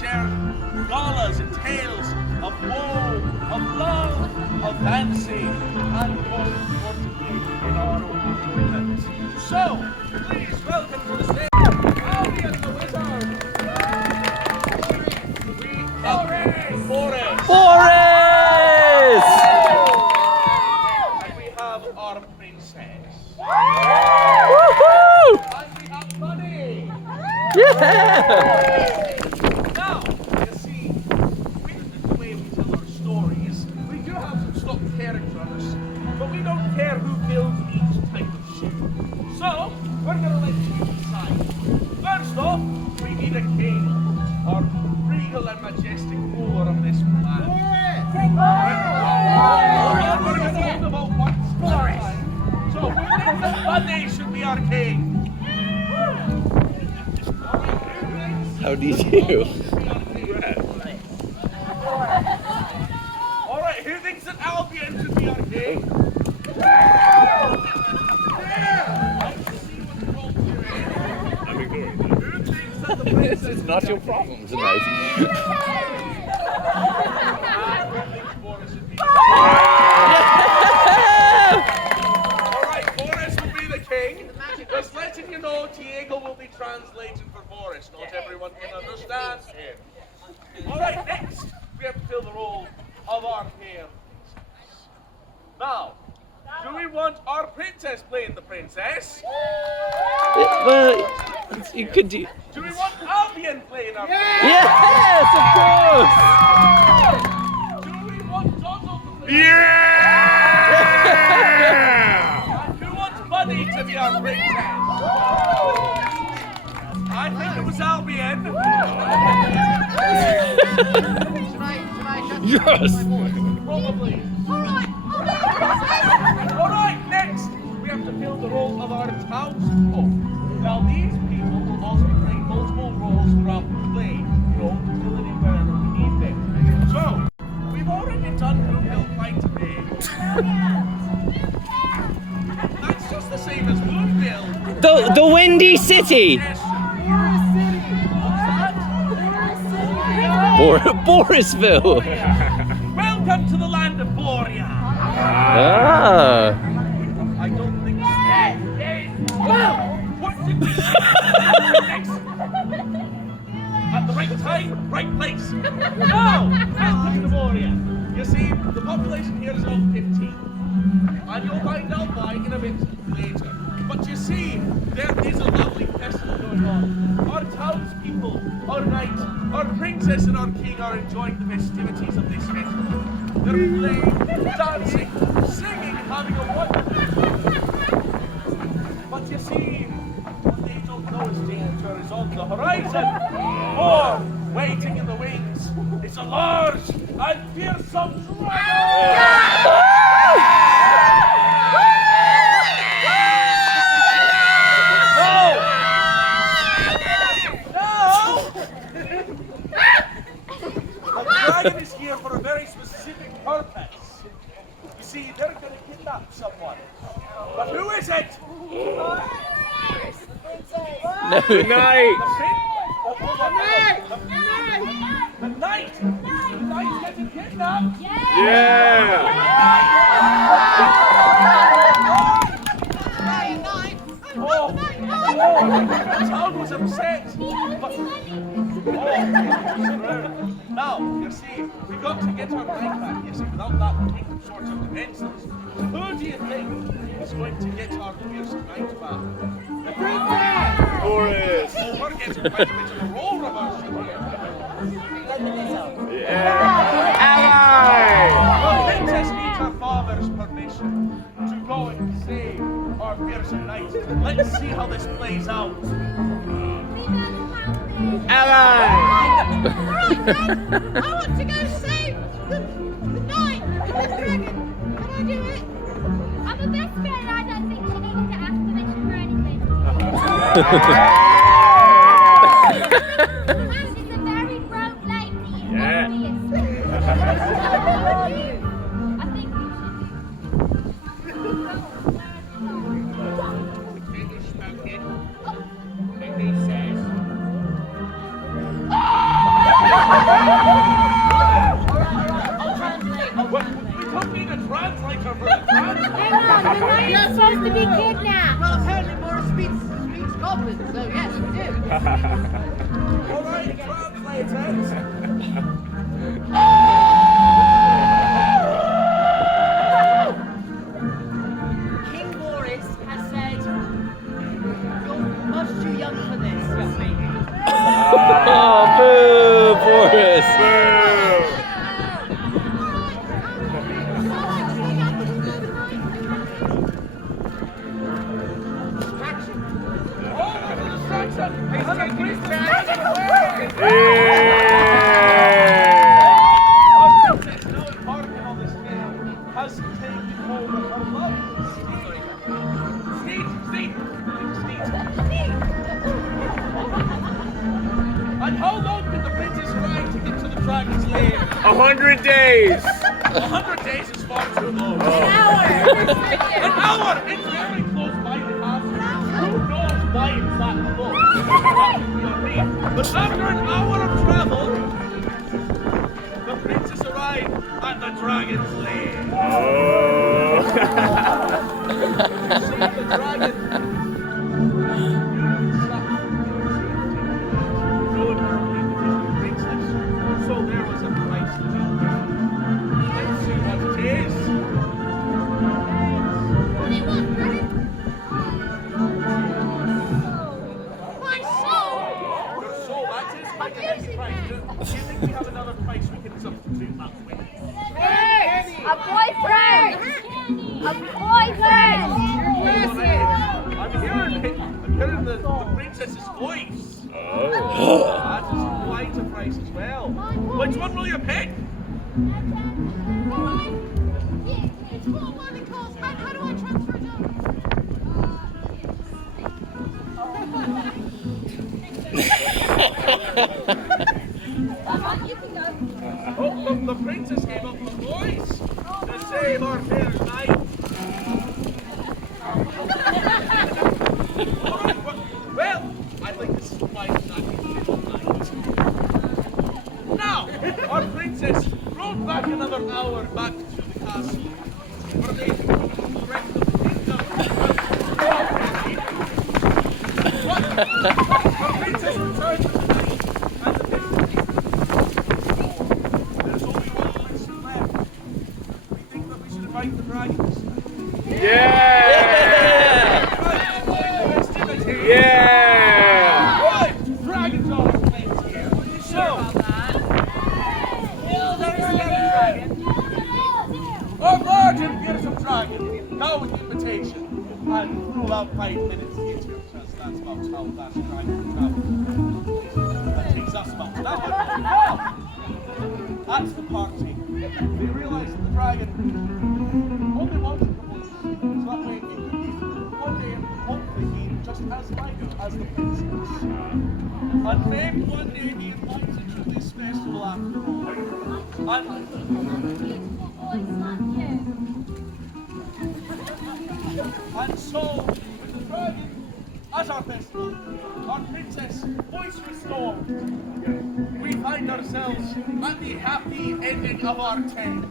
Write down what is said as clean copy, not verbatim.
share galas and tales of woe, of love, of fancy, and most importantly, in our own enjoyment. So, please welcome to the stage, Albion the Wizard. Boris! And we have our princess. Woohoo! And we have Bunny. Yeah! Now, you see, with the way we tell our stories, we do have some stock characters, but we don't care who builds each type of ship. So, we're going to let you decide. First off, we need a king, or regal and majestic ruler of this land. We're going to talk about what's Boris. So, we think that Bunny should be our king. How do you do? Alright, who thinks that Albion should be our king? Who thinks that the princess It's not your problem tonight. Boris should be Alright, Boris will be the king. Just letting you know, Diego will be translating for Boris. Not everyone can understand him. Alright, next, we have to fill the role of our fair princess. Now, do we want our princess playing the princess? Well, you could do... Do we want Albion playing our princess? Yes, of course! Do we want Doddle to play? And who wants Bunny to be our princess? I think it was Albion. Yes! Probably. Alright, next we have to fill the role of our townsfolk. Now these people will also be playing multiple roles throughout the play, utility wherever we need them. So, we've already done who will fight today. That's just the same as Woodville. The Windy City! Borisville! Welcome to the land of Boria. Ah! I don't think so. Well, what did we do next? At the right time, right place. Now, welcome to Boria. You see, the population here is about 15. And you'll find out why in a bit later. But you see, there is a lovely festival going on. Our townspeople, our knight, our princess and our king are enjoying the festivities of this festival. They're playing, dancing, singing, and having a wonderful time. But you see, what they don't know is danger is on the horizon. Or, waiting in the wings, is a large and fearsome dragon! The dragon is here for a very specific purpose. You see, they're going to kidnap someone. But who is it? No. Good night! The knight! The knight's getting kidnapped! Yeah! The town was upset, but now, you see, we've got to get our knight back. You see, without that, the kingdom sorts of defenseless. Who do you think is going to get our fearsome knight back? The princess! Boris! Oh, we're getting quite a bit of a role reversal here. Ally! The princess needs her father's permission to go and save our fearsome knight. Let's see how this plays out. Ally! I want to go save the knight and the dragon. Can I do it? I'm the best friend. I don't think she needs to ask permission for anything. And she's a very broke lady. Yeah. I think we should. I'll translate. What? We don't need a translator for the translator. Hang on, the knight is supposed to be kidnapped. Well, apparently Boris speaks goblin, so yes, we do. All right, translators. King Boris has said, you're much too young for this, young lady. Oh, boo, Boris. And how long did the princess ride to get to the dragon's lair? 100 days. 100 days is far too long. Oh. An hour! It's very close by the castle. Who knows why it's that close? But after an hour of travel, the princess arrived at the dragon's lair. Oh. You see the dragon. So there was a price to be paid. Let's see what it is. What do you want, dragon? My soul! Your soul, that is quite a heavy price. Do you think we have another price we can substitute that with? A boyfriend! A boyfriend! I'm hearing the princess's voice. Oh. That is quite a price as well. Which one will you pick? It's 4 money cost. How do I transfer it over? You can go. Oh, the princess gave up her voice to save our fair knight. Alright, well, I think this is quite an unusual night. Now, our princess rode back another hour back to the castle, where they could go to the rest of the kingdom. Our princess returned to the night, and the princess. There's only one question left. We think that we should invite the dragons. Yeah. Yeah. Right, dragons are plenty here. So, our large and beautiful dragon, now with the invitation, and rule out 5 minutes later, because that's about how fast dragon travels. That takes us about an hour. That's the party. We realised that the dragon only wanted the boys, so that way it could be one day and hopefully be just as minded as the princess. And maybe one day be invited to this festival after all. And so, with the dragon as our festival, our princess, voice restored, we find ourselves at the happy ending of our tale.